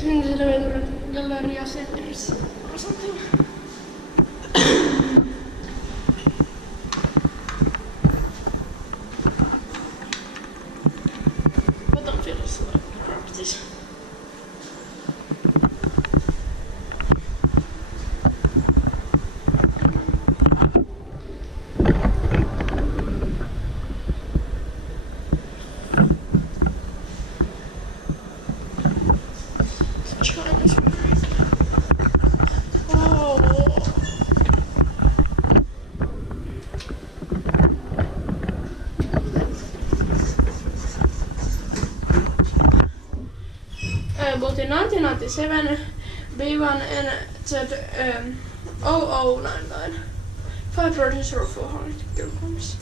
think it's the Gallerija Centrs or something. But I'm feeling so crap this. But in 1997, B1 NZ 0099, 5% or 400 kilograms.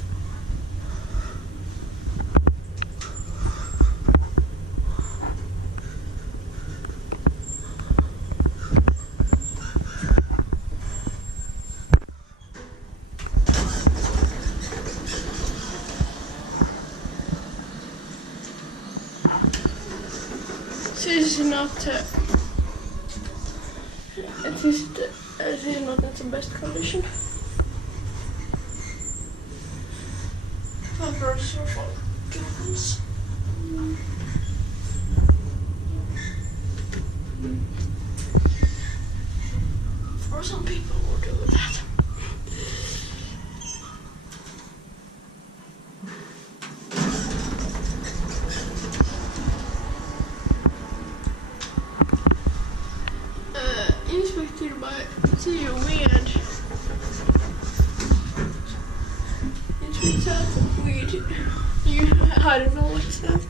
This is not it is not in the best condition. 5% or 4 kilograms. For some people will do that. Inspected by Theo Weird. It's that weird. I don't know what's that.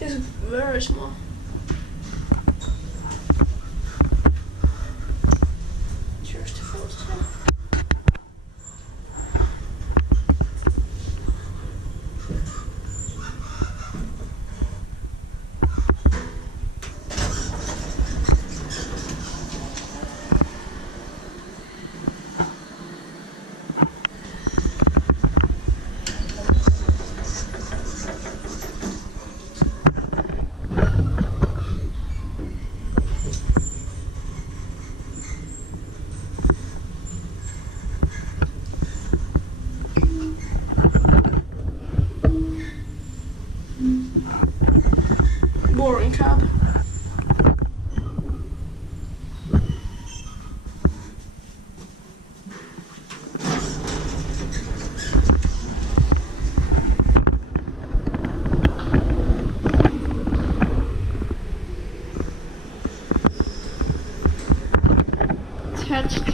It's very small. Just a photo. Boring job. Attached